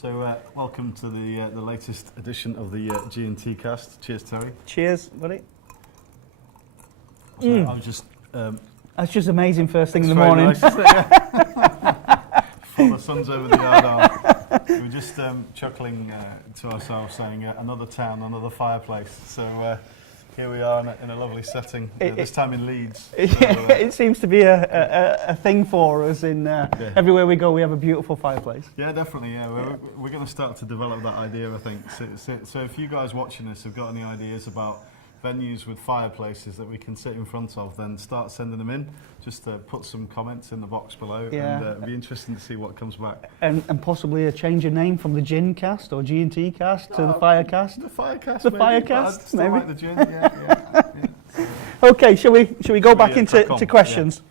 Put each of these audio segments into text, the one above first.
So welcome to the latest edition of the G&T cast. Cheers, Terry. Cheers, buddy. So I was just... That's just amazing first thing in the very morning. Nice, isn't it? Yeah. Before the sun's over the yard arm. We were just chuckling to ourselves saying, another town, another fireplace. So here we are in a lovely setting, this time in Leeds. It seems to be a thing for us. Everywhere we go, we have a beautiful fireplace. Yeah, definitely. Yeah, we're going to start to develop that idea, I think. So if you guys watching this have got any ideas about venues with fireplaces that we can sit in front of, then start sending them in. Just put some comments in the box below, and it'll be interesting to see what comes back. And possibly a change of name from the Gin Cast or G&T Cast to the Firecast. The Firecast. The maybe, Firecast, I still maybe. like the gin. Yeah. Okay, shall we go back into questions?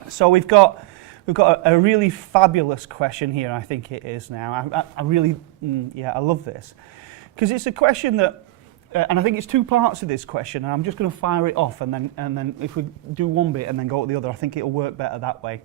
Yeah. So we've got a really fabulous question here. I think it is now. I really I love this because it's a question that. And I think it's two parts of this question, and I'm just going to fire it off, and then if we do one bit and then go to the other, I think it'll work better that way.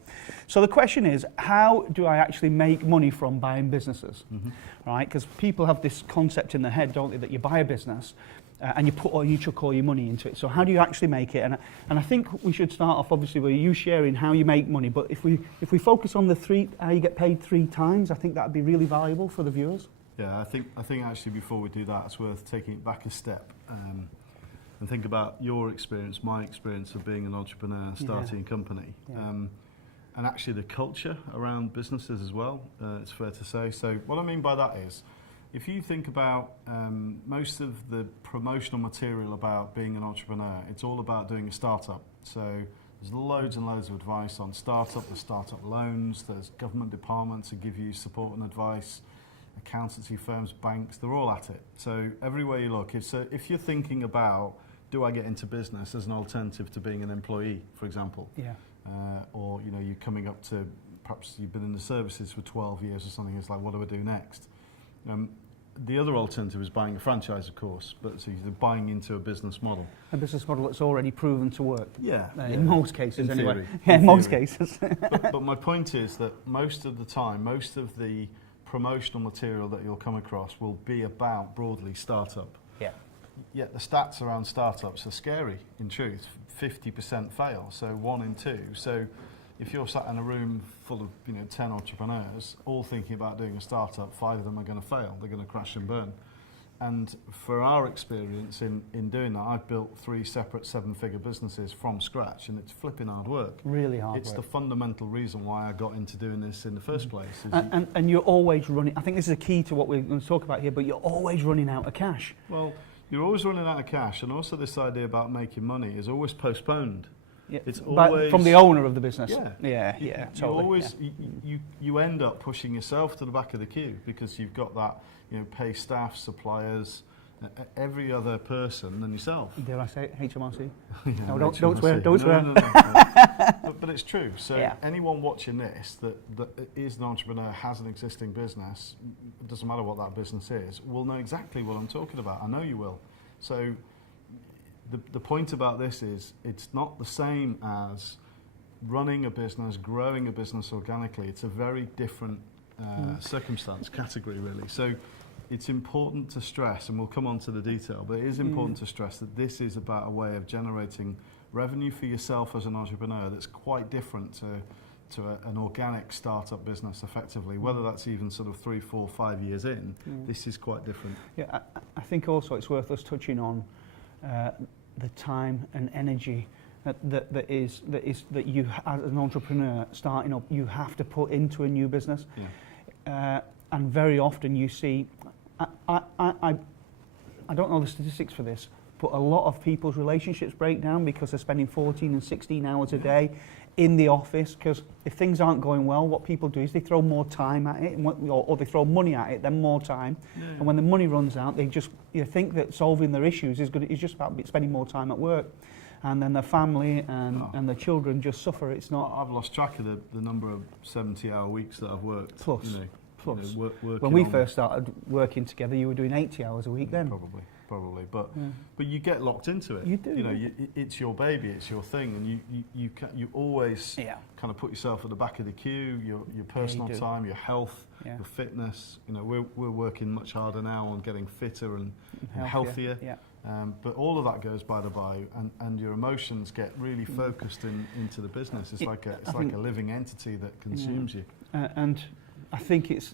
So the question is, how do I actually make money from buying businesses? Mm-hmm. Right? Because people have this concept in their head, don't they, that you buy a business and you chuck all your money into it. So how do you actually make it? And I think we should start off, obviously, with you sharing how you make money. But if we focus on how you get paid 3 times, I think that would be really valuable for the viewers. Yeah, I think actually before we do that, it's worth taking it back a step and think about your experience, my experience of being an entrepreneur, starting a company, and actually the culture around businesses as well, it's fair to say. So what I mean by that is, if you think about most of the promotional material about being an entrepreneur, it's all about doing a startup. So there's loads and loads of advice on startup, there's startup loans, there's government departments that give you support and advice, accountancy firms, banks, they're all at it. So everywhere you look, if you're thinking about, do I get into business as an alternative to being an employee, for example? Yeah. Or you're coming up to, perhaps you've been in the services for 12 years or something, it's like, what do I do next? The other alternative is buying a franchise, of course, but so you're buying into a business model. A business model that's already proven to work. In most cases, in anyway. Theory. In most cases. but my point is that most of the time, most of the promotional material that you'll come across will be about broadly startup. Yeah. Yet the stats around startups are scary, in truth. 50% fail, so 1 in 2. So if you're sat in a room full of 10 entrepreneurs, all thinking about doing a startup, 5 of them are going to fail. They're going to crash and burn. And for our experience in doing that, I've built 3 separate 7-figure businesses from scratch, and it's flipping hard work. Really hard It's work. the fundamental reason why I got into doing this in the first place. And you're always running, I think this is a key to what we're going to talk about here, but you're always running out of cash. Well, you're always running out of cash, and also this idea about making money is always postponed. Yeah, it's always from the owner of the business. Totally. You end up pushing yourself to the back of the queue because you've got that, pay staff, suppliers, every other person than yourself. Dare I say it? HMRC? No, don't swear. Don't swear. No. But it's true. So anyone watching this that is an entrepreneur, has an existing business, it doesn't matter what that business is, will know exactly what I'm talking about. I know you will. So the point about this is it's not the same as running a business, growing a business organically. It's a very different circumstance, category really. So it's important to stress, and we'll come on to the detail, but it is important to stress that this is about a way of generating revenue for yourself as an entrepreneur that's quite different to an organic startup business effectively, whether that's even sort of 3, 4, 5 years in, this is quite different. Yeah, I think also it's worth us touching on the time and energy that you as an entrepreneur starting up, you have to put into a new business. Yeah. And very often you see, I don't know the statistics for this, but a lot of people's relationships break down because they're spending 14 and 16 hours a day in the office, because if things aren't going well, what people do is they throw more time at it, or they throw money at it, then more time. Yeah. And when the money runs out, they just think that solving their issues is just about spending more time at work. And then their family and their children just suffer. It's not. I've lost track of the number of 70-hour weeks that I've worked. Plus. When we first started working together, you were doing 80 hours a week then. Probably. probably, but you get locked into it. You do. You know, it's your baby, it's your thing, and you always kind of put yourself at the back of the queue. Your personal time, your health, your fitness. You know, we're working much harder now on getting fitter and healthier. Yeah. But all of that goes by the by, and your emotions get really focused into the business. It's like a living entity that consumes you. And I think it's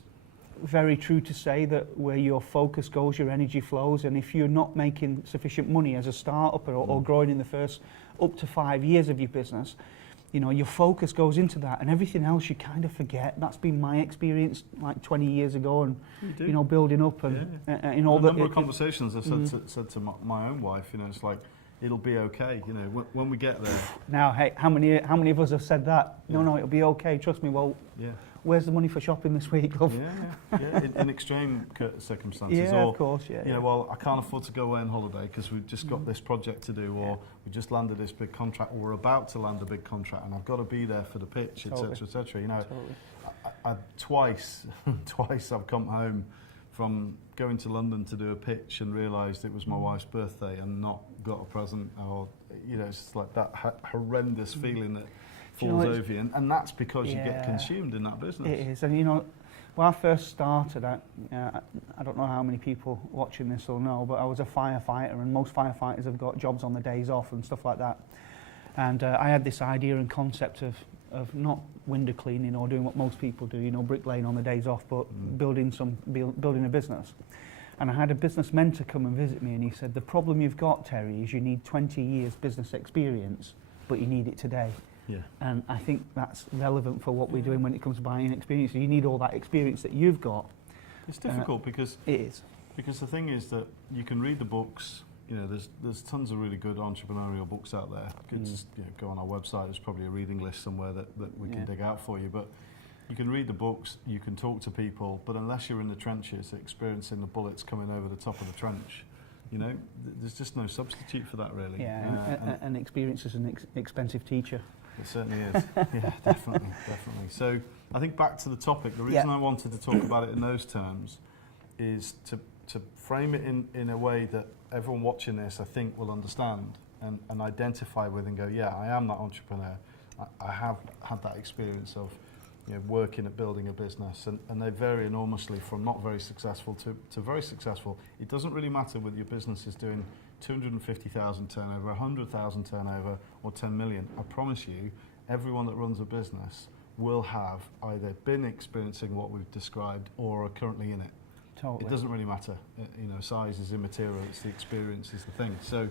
very true to say that where your focus goes, your energy flows, and if you're not making sufficient money as a startup or growing in the first up to 5 years of your business, you know, your focus goes into that, and everything else you kind of forget. That's been my experience like 20 years ago, and you know, building up and in all the number of conversations I've said to my own wife, you know, it's like, it'll be okay, you know, when we get there. Now, hey, how many of us have said that? No, it'll be okay. Trust me. Well, where's the money for shopping this week, love? In extreme circumstances. Yeah, or, of course, you know, well, I can't afford to go away on holiday because we've just got this project to do, or we just landed this big contract, or we're about to land a big contract, and I've got to be there for the pitch, etc. You know, I twice I've come home from going to London to do a pitch and realised it was my wife's birthday and not got a present, or, you know, it's just like that horrendous feeling that falls over you, and that's because you get consumed in that business. It is, and you know, when I first started, I don't know how many people watching this will know, but I was a firefighter, and most firefighters have got jobs on the days off and stuff like that. And I had this idea and concept of not window cleaning or doing what most people do, you know, bricklaying on the days off, but building a business. And I had a business mentor come and visit me, and he said, the problem you've got, Terry, is you need 20 years business experience, but you need it today. Yeah. And I think that's relevant for what we're doing when it comes to buying experience. You need all that experience that you've got. It's difficult because it is. Because the thing is that you can read the books. You know, there's tons of really good entrepreneurial books out there. You could just go on our website. There's probably a reading list somewhere that we can dig out for you. But you can read the books, you can talk to people, but unless you're in the trenches, experiencing the bullets coming over the top of the trench, you know, there's just no substitute for that, really. Yeah, and experience is an expensive teacher. It certainly is. Yeah, definitely. So I think back to the topic, the reason I wanted to talk about it in those terms is to frame it in a way that everyone watching this, I think, will understand and identify with and go, yeah, I am that entrepreneur. I have had that experience of, you know, working at building a business, and they vary enormously from not very successful to very successful. It doesn't really matter whether your business is doing 250,000 turnover, 100,000 turnover, or 10 million. I promise you, everyone that runs a business will have either been experiencing what we've described or are currently in it. Totally. It doesn't really matter. You know, size is immaterial. It's the experience is the thing. So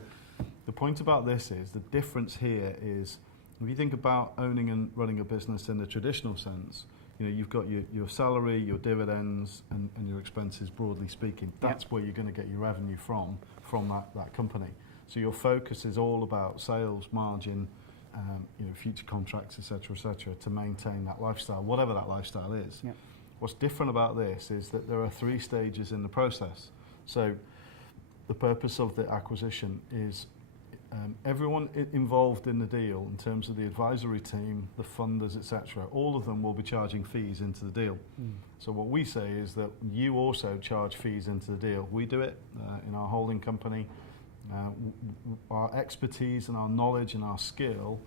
the point about this is, the difference here is, if you think about owning and running a business in the traditional sense, you know, you've got your salary, your dividends, and your expenses, broadly speaking. That's where you're going to get your revenue from that company. So your focus is all about sales, margin, you know, future contracts, etc., to maintain that lifestyle, whatever that lifestyle is. Yep. What's different about this is that there are 3 stages in the process. So the purpose of the acquisition is everyone involved in the deal, in terms of the advisory team, the funders, etc., all of them will be charging fees into the deal. So what we say is that you also charge fees into the deal. We do it in our holding company. Our expertise and our knowledge and our skill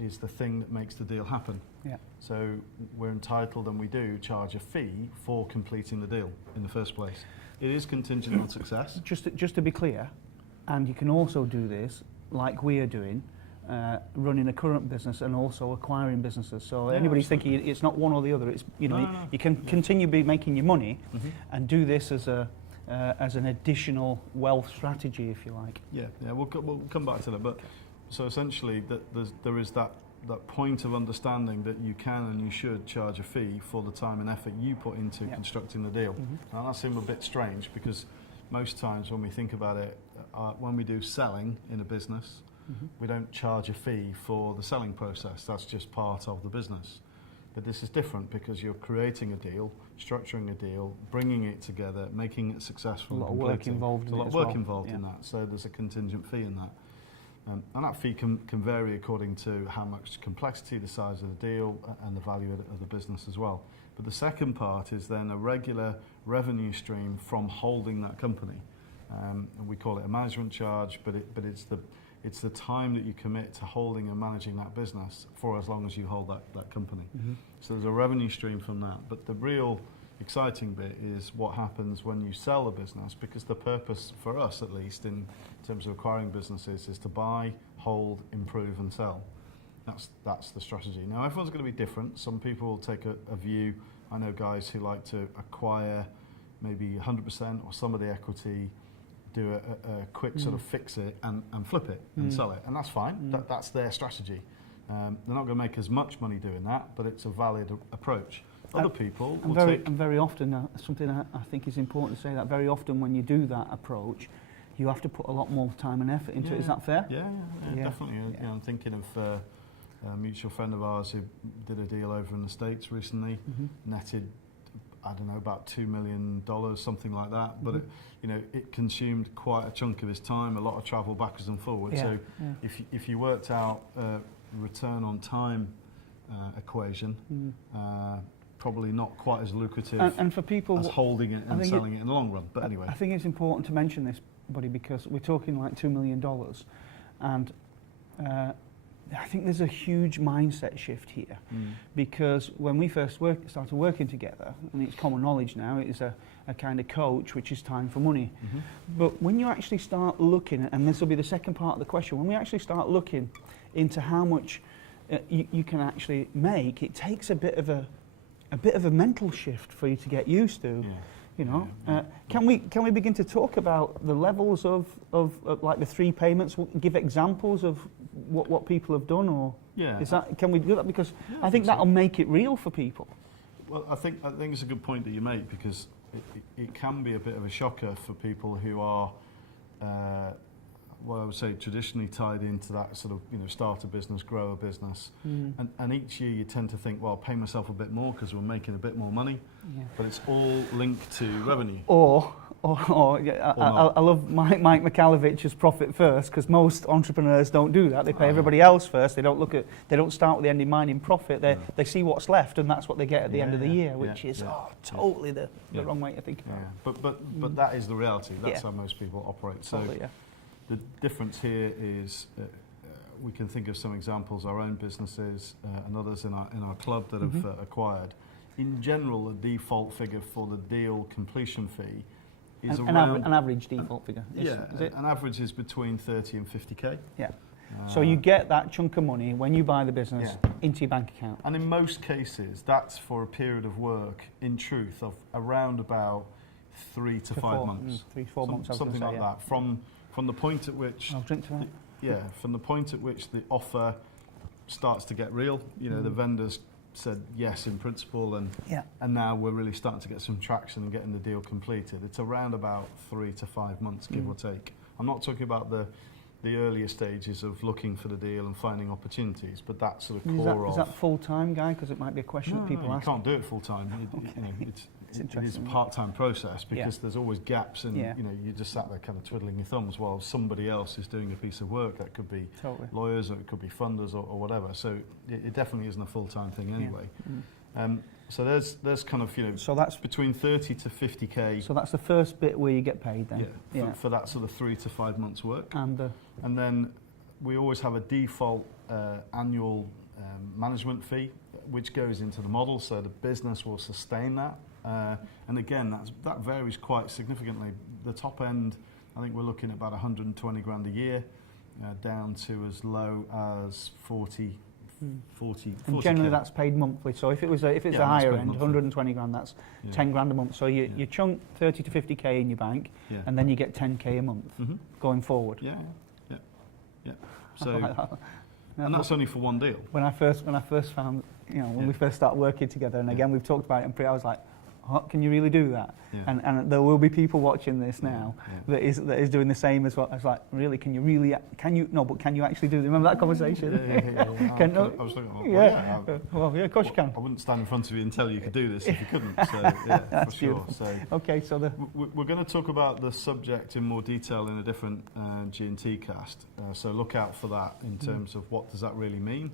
is the thing that makes the deal happen. Yeah. So we're entitled, and we do charge a fee for completing the deal in the first place. It is contingent on success. Just to be clear, and you can also do this like we are doing, running a current business and also acquiring businesses. So anybody's thinking it's not one or the other. It's, you know, you can continue making your money and do this as an additional wealth strategy, if you like. Yeah. We'll come back to that. But so essentially, there is that point of understanding that you can and you should charge a fee for the time and effort you put into constructing the deal. Now that seems a bit strange, because most times when we think about it, when we do selling in a business, we don't charge a fee for the selling process. That's just part of the business. But this is different, because you're creating a deal, structuring a deal, bringing it together, making it successful. A lot of work involved in it. There's a lot of work involved in that. So there's a contingent fee in that. And that fee can vary according to how much complexity, the size of the deal, and the value of the business as well. But the second part is then a regular revenue stream from holding that company. And we call it a management charge, but it's the time that you commit to holding and managing that business for as long as you hold that company. So there's a revenue stream from that. But the real exciting bit is what happens when you sell a business, because the purpose for us, at least in terms of acquiring businesses, is to buy, hold, improve and sell. That's the strategy. Now everyone's going to be different. Some people will take a view. I know guys who like to acquire maybe 100% or some of the equity, do a quick sort of fix it and flip it and sell it, and that's fine. That's their strategy. They're not going to make as much money doing that, but it's a valid approach. Other people will and very often, something I think is important to say, that very often when you do that approach, you have to put a lot more time and effort into it. Is that fair? Yeah, definitely. You know, I'm thinking of a mutual friend of ours who did a deal over in the States recently, netted, I don't know, about $2 million, something like that. But it consumed quite a chunk of his time, a lot of travel backwards and forwards. So if you worked out return on time equation, probably not quite as lucrative and for people as holding it and selling it in the long run. But anyway, I think it's important to mention this, buddy, because we're talking like $2 million, and I think there's a huge mindset shift here, because when we first started working together, and it's common knowledge now, it is a kind of coach, which is time for money. But when you actually start looking, and this will be the second part of the question, when we actually start looking into how much you can actually make, it takes a bit of a mental shift for you to get used to. You know, can we begin to talk about the levels of like the 3 payments? Give examples of what people have done, or can we do that? Because I think that'll make it real for people. Well, I think it's a good point that you make, because it can be a bit of a shocker for people who are, what I would say, traditionally tied into that sort of, start a business, grow a business, and each year you tend to think, well, I'll pay myself a bit more because we're making a bit more money, but it's all linked to revenue. I love Mike Mikhailovich's profit first, because most entrepreneurs don't do that. They pay everybody else first. They don't start with the end in mind in profit. They see what's left, and that's what they get at the end of the year, which is totally the wrong way to think about it. But that is the reality. That's how most people operate. So the difference here is we can think of some examples, our own businesses and others in our club that have acquired. In general, the default figure for the deal completion fee is an average default figure. Is it? An average is between 30 and 50k. Yeah. So you get that chunk of money when you buy the business into your bank account. And in most cases, that's for a period of work, in truth, of around about 3 to 5 months. 3-4 months. Something like that. From the point at which I'll drink to that. From the point at which the offer starts to get real, the vendors said yes in principle, and now we're really starting to get some traction and getting the deal completed. It's around about 3 to 5 months, give or take. I'm not talking about the earlier stages of looking for the deal and finding opportunities, but that sort of core is that full-time, Guy? Because it might be a question that people ask. You can't do it full-time. It is a part-time process, because there's always gaps, and you just sat there kind of twiddling your thumbs while somebody else is doing a piece of work. That could be lawyers, or it could be funders, or whatever. So it definitely isn't a full-time thing anyway. So there's kind of so that's between 30 to 50k. So that's the first bit where you get paid then. For that sort of 3 to 5 months work. And then we always have a default annual management fee, which goes into the model, so the business will sustain that. And again, that varies quite significantly. The top end, I think we're looking at about 120 grand a year, down to as low as 40. And generally that's paid monthly. So if it's a higher end, monthly. 120 grand, that's 10 grand a month. So you chunk 30 to 50k in your bank, and then you get 10k a month going forward. Yeah. So, and that's only for one deal. When I first found, when we first started working together, and again we've talked about it, and I was like, can you really do that? And there will be people watching this now that is doing the same as well. I was like, really? Can you actually do it? Remember that conversation? I was thinking, of course you can. I wouldn't stand in front of you and tell you could do this if you couldn't. So for sure. So okay, so we're going to talk about the subject in more detail in a different G&T cast. So look out for that in terms of what does that really mean.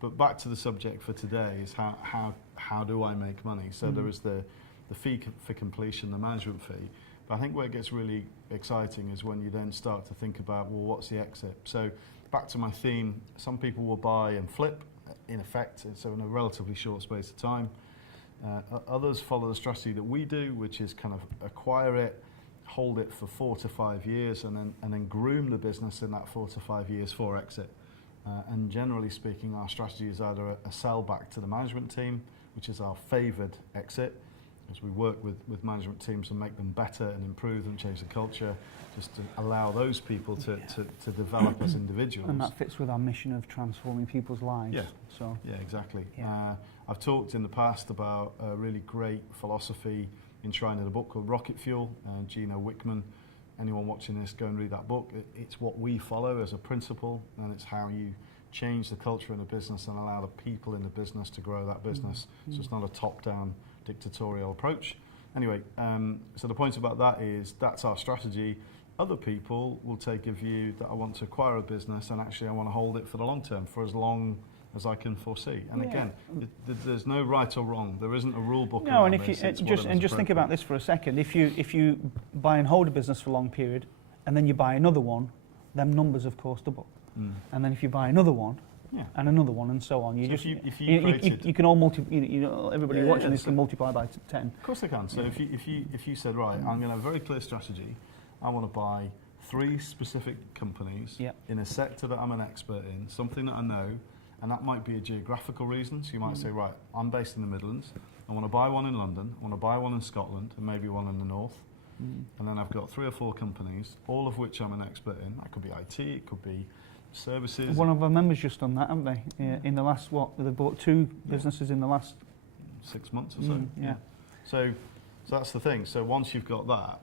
But back to the subject for today is how do I make money? So there is the fee for completion, the management fee, But I think where it gets really exciting is when you then start to think about, well, what's the exit? So back to my theme, some people will buy and flip, in effect, so in a relatively short space of time. Others follow the strategy that we do, which is kind of acquire it, hold it for 4 to 5 years, and then groom the business in that 4 to 5 years for exit. And generally speaking, our strategy is either a sell back to the management team, which is our favoured exit, as we work with management teams and make them better and improve them, change the culture, just to allow those people to develop as individuals. And that fits with our mission of transforming people's lives. Yeah, so. Yeah, exactly. Yeah. I've talked in the past about a really great philosophy enshrined in a book called Rocket Fuel, Gino Wickman. Anyone watching this, go and read that book. It's what we follow as a principle, and it's how you change the culture in a business and allow the people in the business to grow that business. So it's not a top-down dictatorial approach. Anyway, so the point about that is that's our strategy. Other people will take a view that I want to acquire a business and actually I want to hold it for the long term, for as long as I can foresee. And again, there's no right or wrong. There isn't a rule book. No, and if you just think about this for a second, if you buy and hold a business for a long period, and then you buy another one, them numbers of course double. And then if you buy another one, and another one, and so on, you can all everybody watching this can multiply by 10. Of course they can. So if you said, right, I'm going to have a very clear strategy. I want to buy 3 specific companies in a sector that I'm an expert in, something that I know. And that might be a geographical reason. So you might say, right, I'm based in the Midlands. I want to buy one in London. I want to buy one in Scotland and maybe one in the north. And then I've got 3 or 4 companies, all of which I'm an expert in. That could be IT, it could be services. One of our members just done that, haven't they? In the last, they've bought 2 businesses in the last 6 months or so. So that's the thing. So once you've got that,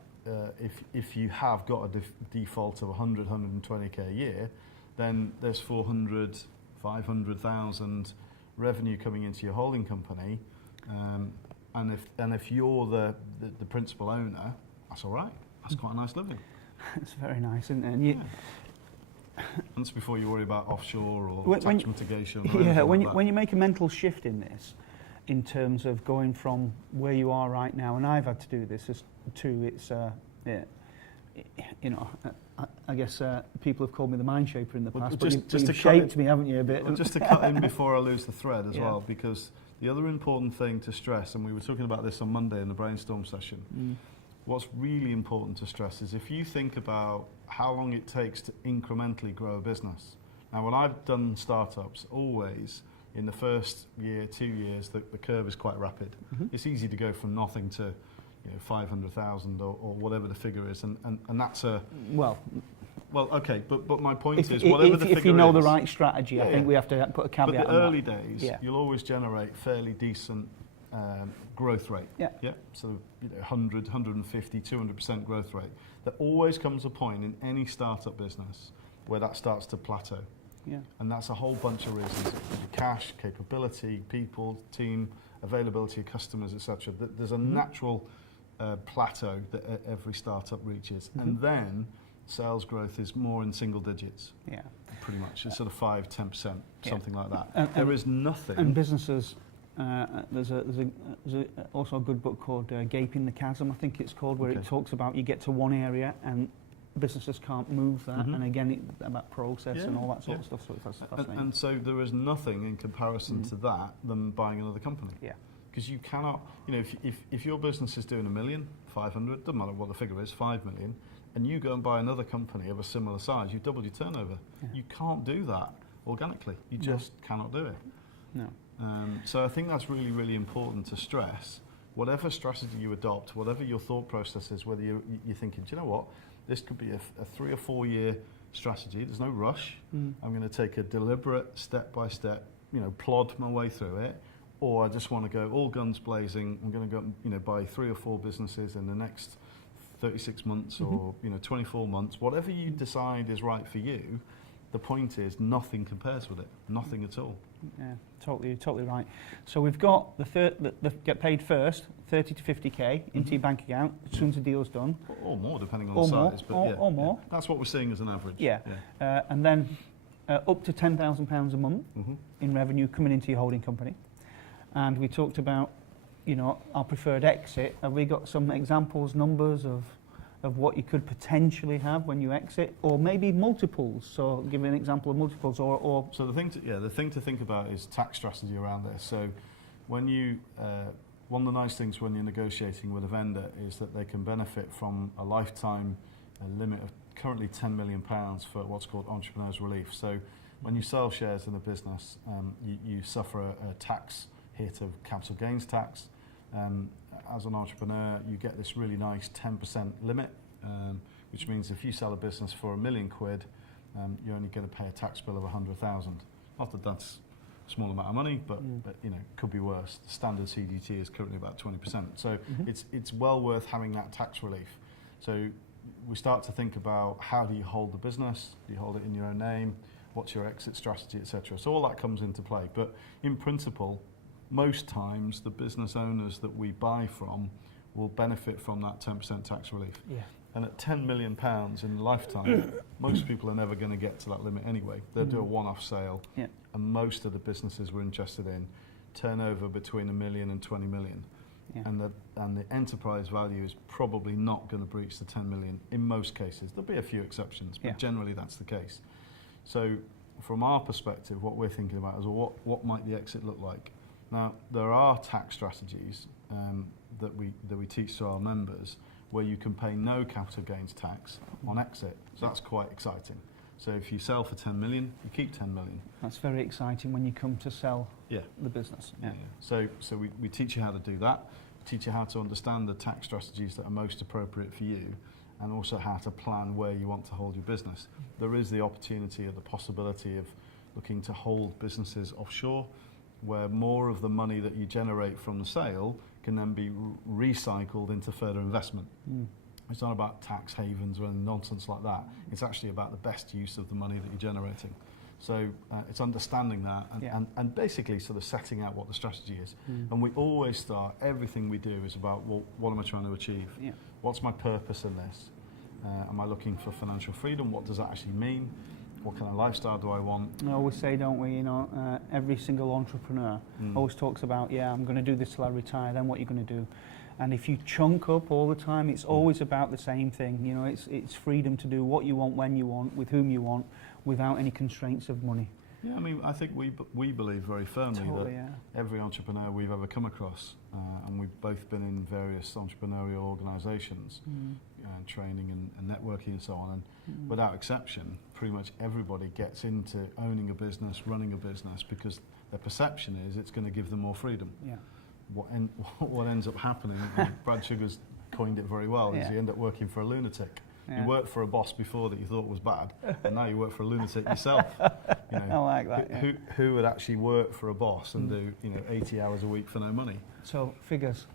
if you have got a default of 100, 120k a year, then there's 400, 500,000 revenue coming into your holding company, and if you're the principal owner, that's all right. That's quite a nice living. It's very nice, isn't it? And that's before you worry about offshore or tax mitigation. When you make a mental shift in this, in terms of going from where you are right now, and I've had to do this too. It's I guess people have called me the mind shaper in the past, but you've shaped me, haven't you, a bit? Well, just to cut in before I lose the thread as well, because the other important thing to stress, and we were talking about this on Monday in the brainstorm session, what's really important to stress is if you think about how long it takes to incrementally grow a business. Now, when I've done startups, always in the first year, 2 years, the curve is quite rapid. It's easy to go from nothing to 500,000 or whatever the figure is, and that's a well, okay, but my point is, whatever the figure is, if you know the right strategy, I think we have to put a caveat on that. But the early days, you'll always generate fairly decent growth rate. So 100, 150, 200% growth rate. There always comes a point in any startup business where that starts to plateau. And that's a whole bunch of reasons: cash, capability, people, team, availability of customers, etc. There's a natural plateau that every startup reaches, and then sales growth is more in single digits. Pretty much. It's sort of 5-10%, something like that. There is nothing. And businesses, there's also a good book called Gaping the Chasm, I think it's called, where it talks about you get to one area and businesses can't move that, and again about process and all that sort of stuff. So that's fascinating. And so there is nothing in comparison to that than buying another company. Because you cannot, if your business is doing 1 million, 500, doesn't matter what the figure is, 5 million, and you go and buy another company of a similar size, you've doubled your turnover. You can't do that organically. You just cannot do it. So I think that's really, really important to stress. Whatever strategy you adopt, whatever your thought process is, whether you're thinking, do you know what, this could be a 3 or 4 year strategy. There's no rush. I'm going to take a deliberate, step-by-step, plod my way through it. Or I just want to go all guns blazing. I'm going to go, buy 3 or 4 businesses in the next 36 months or 24 months. Whatever you decide is right for you, the point is nothing compares with it. Nothing at all. Yeah, totally right. So we've got the get paid first, 30 to 50k into your bank account as soon as the deal's done. Or more, depending on the size. Or more. That's what we're seeing as an average. And then up to £10,000 a month in revenue coming into your holding company. And we talked about, our preferred exit. Have we got some examples, numbers of of what you could potentially have when you exit, or maybe multiples. So give me an example of multiples, or So the thing to think about is tax strategy around this. So when you one of the nice things when you're negotiating with a vendor is that they can benefit from a lifetime limit of currently £10 million for what's called entrepreneurs relief. So when you sell shares in a business, you suffer a tax hit of capital gains tax. As an entrepreneur, you get this really nice 10% limit, which means if you sell a business for £1 million, you're only going to pay a tax bill of 100,000. Not that that's a small amount of money, but you know, could be worse. The standard CGT is currently about 20%. So it's well worth having that tax relief. So we start to think about how do you hold the business? Do you hold it in your own name? What's your exit strategy, etc. So all that comes into play. But in principle, most times the business owners that we buy from will benefit from that 10% tax relief. yeah, And at £10 million in a lifetime, most people are never going to get to that limit anyway. They'll do a one-off sale, yeah, and most of the businesses we're interested in turnover between £1 million and 20 million. yeah. And the enterprise value is probably not going to breach the 10 million in most cases. There'll be a few exceptions, but Yeah. generally that's the case. So from our perspective, what we're thinking about is, well, what might the exit look like? Now, there are tax strategies that we teach to our members where you can pay no capital gains tax on exit. So that's quite exciting. So if you sell for 10 million, you keep 10 million. That's very exciting when you come to sell Yeah. the business. Yeah. So we teach you how to do that, teach you how to understand the tax strategies that are most appropriate for you, and also how to plan where you want to hold your business. There is the opportunity or the possibility of looking to hold businesses offshore, where more of the money that you generate from the sale can then be recycled into further investment. It's not about tax havens or any nonsense like that. It's actually about the best use of the money that you're generating. So it's understanding that and basically sort of setting out what the strategy is. And we always start, everything we do is about, well, what am I trying to achieve? Yeah. What's my purpose in this? Am I looking for financial freedom? What does that actually mean? What kind of lifestyle do I want? I always say, don't we, you know, every single entrepreneur always talks about, yeah, I'm going to do this till I retire, then what are you going to do? And if you chunk up all the time, it's always about the same thing. You know, it's freedom to do what you want, when you want, with whom you want, without any constraints of money. Yeah, I mean, I think we believe very firmly Totally, that every entrepreneur we've ever come across, and we've both been in various entrepreneurial organisations, training and networking and so on, and without exception, pretty much everybody gets into owning a business, running a business, because their perception is it's going to give them more freedom. Yeah. What ends up happening, and Brad Sugar's coined it very well, is you end up working for a lunatic. Yeah. You worked for a boss before that you thought was bad, and now you work for a lunatic yourself. You know, I like that. Yeah. Who would actually work for a boss and do 80 hours a week for no money? So figures.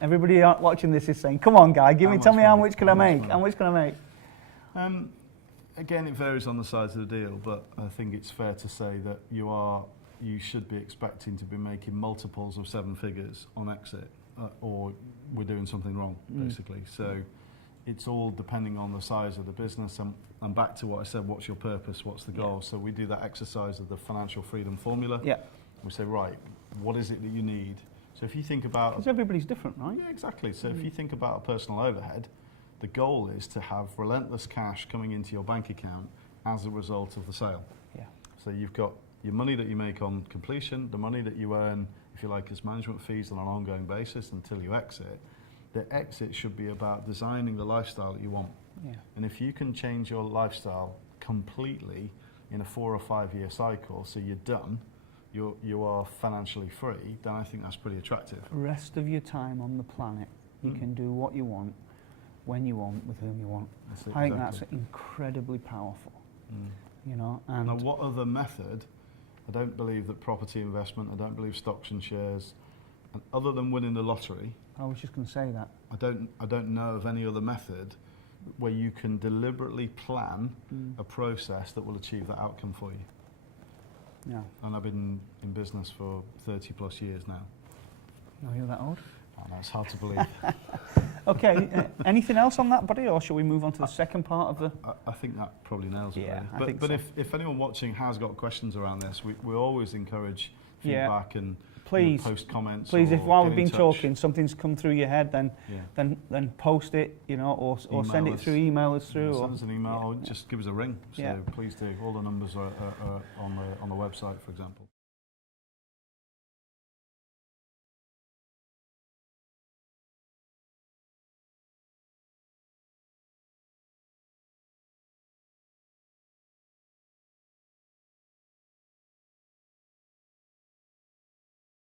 Everybody watching this is saying, "Come on, guy, tell me how much can I make? How much can I make?" Again, it varies on the size of the deal, but I think it's fair to say that you should be expecting to be making multiples of 7 figures on exit, or we're doing something wrong, basically. So it's all depending on the size of the business, and back to what I said, what's your purpose, what's the goal? So we do that exercise of the financial freedom formula. Yeah. We say, right, what is it that you need? So if you think about... Because everybody's different, right? Yeah, exactly. So if you think about a personal overhead, the goal is to have relentless cash coming into your bank account as a result of the sale. Yeah. So you've got your money that you make on completion, the money that you earn, if you like, as management fees on an ongoing basis until you exit. The exit should be about designing the lifestyle that you want. Yeah. And if you can change your lifestyle completely in a 4 or 5 year cycle, so you're done, you are financially free, then I think that's pretty attractive. Rest of your time on the planet, you can do what you want, when you want, with whom you want. I think that's incredibly powerful. You know. And now, what other method? I don't believe that property investment. I don't believe stocks and shares. And other than winning the lottery, I was just going to say that. I don't know of any other method where you can deliberately plan a process that will achieve that outcome for you. Yeah. And I've been in business for 30 plus years now. Oh, you're that old? I know, it's hard to believe. Okay, anything else on that, buddy, or shall we move on to the second part of the... I think that probably nails it. Yeah, really. But so. if anyone watching has got questions around this, we always encourage feedback and please post comments. Please, or if while get we've in been touch. talking, something's come through your head, then post it, or send it through, email us through, send us an email, or just give us a ring. So Yeah. please do. All the numbers are on the website, for example.